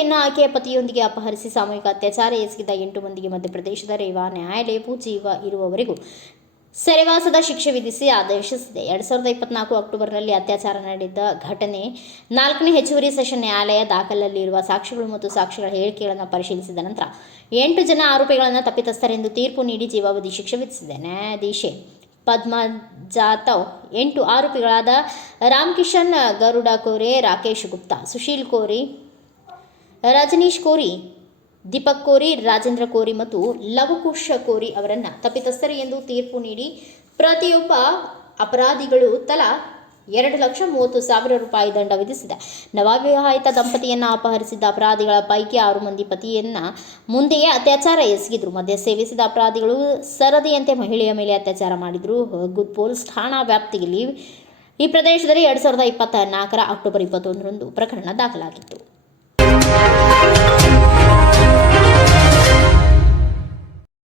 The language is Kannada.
ಯುವತಿಯನ್ನು ಆಕೆಯ ಪತಿಯೊಂದಿಗೆ ಅಪಹರಿಸಿ ಸಾಮೂಹಿಕ ಅತ್ಯಾಚಾರ ಎಸಗಿದ 8 ಮಂದಿಗೆ ಮಧ್ಯಪ್ರದೇಶದ ರೇವಾ ನ್ಯಾಯಾಲಯವು ಜೀವ ಇರುವವರೆಗೂ ಸೆರೆವಾಸದ ಶಿಕ್ಷೆ ವಿಧಿಸಿ ಆದೇಶಿಸಿದೆ. 2024 ಅಕ್ಟೋಬರ್ನಲ್ಲಿ ಅತ್ಯಾಚಾರ ನಡೆದ ಘಟನೆ 4ನೇ ಹೆಚ್ಚುವರಿ ಸೆಷನ್ ನ್ಯಾಯಾಲಯ ದಾಖಲಲ್ಲಿರುವ ಸಾಕ್ಷಿಗಳು ಮತ್ತು ಸಾಕ್ಷಿಗಳ ಹೇಳಿಕೆಗಳನ್ನು ಪರಿಶೀಲಿಸಿದ ನಂತರ 8 ಜನ ಆರೋಪಿಗಳನ್ನು ತಪ್ಪಿತಸ್ಥರೆಂದು ತೀರ್ಪು ನೀಡಿ ಜೀವಾವಧಿ ಶಿಕ್ಷೆ ವಿಧಿಸಿದೆ. ನ್ಯಾಯಾಧೀಶೆ ಪದ್ಮಾ ಜಾಧವ್ 8 ಆರೋಪಿಗಳಾದ ರಾಮಕಿಶನ್ ಗರುಡ ಕೋರೆ, ರಾಕೇಶ್ ಗುಪ್ತಾ, ಸುಶೀಲ್ ಕೋರಿ, ರಜನೀಶ್ ಕೋರಿ, ದೀಪಕ್ ಕೋರಿ, ರಾಜೇಂದ್ರ ಕೋರಿ ಮತ್ತು ಲವಕುಶ್ ಕೋರಿ ಅವರನ್ನು ತಪ್ಪಿತಸ್ಥರು ಎಂದು ತೀರ್ಪು ನೀಡಿ ಪ್ರತಿಯೊಬ್ಬ ಅಪರಾಧಿಗಳು ತಲಾ 2,30,000 ರೂಪಾಯಿ ದಂಡ ವಿಧಿಸಿದೆ. ನವವಿವಾಹಿತ ದಂಪತಿಯನ್ನು ಅಪಹರಿಸಿದ್ದ ಅಪರಾಧಿಗಳ ಪೈಕಿ 6 ಮಂದಿ ಪತಿಯನ್ನ ಮುಂದೆಯೇ ಅತ್ಯಾಚಾರ ಎಸಗಿದ್ರು. ಮದ್ಯ ಸೇವಿಸಿದ ಅಪರಾಧಿಗಳು ಸರದಿಯಂತೆ ಮಹಿಳೆಯ ಮೇಲೆ ಅತ್ಯಾಚಾರ ಮಾಡಿದ್ರು. ಹರ್ಗುದ್ ಪೊಲೀಸ್ ಠಾಣಾ ವ್ಯಾಪ್ತಿಯಲ್ಲಿ ಈ ಪ್ರದೇಶದಲ್ಲಿ 2024 ಅಕ್ಟೋಬರ್ 21ರಂದು ಪ್ರಕರಣ ದಾಖಲಾಗಿತ್ತು.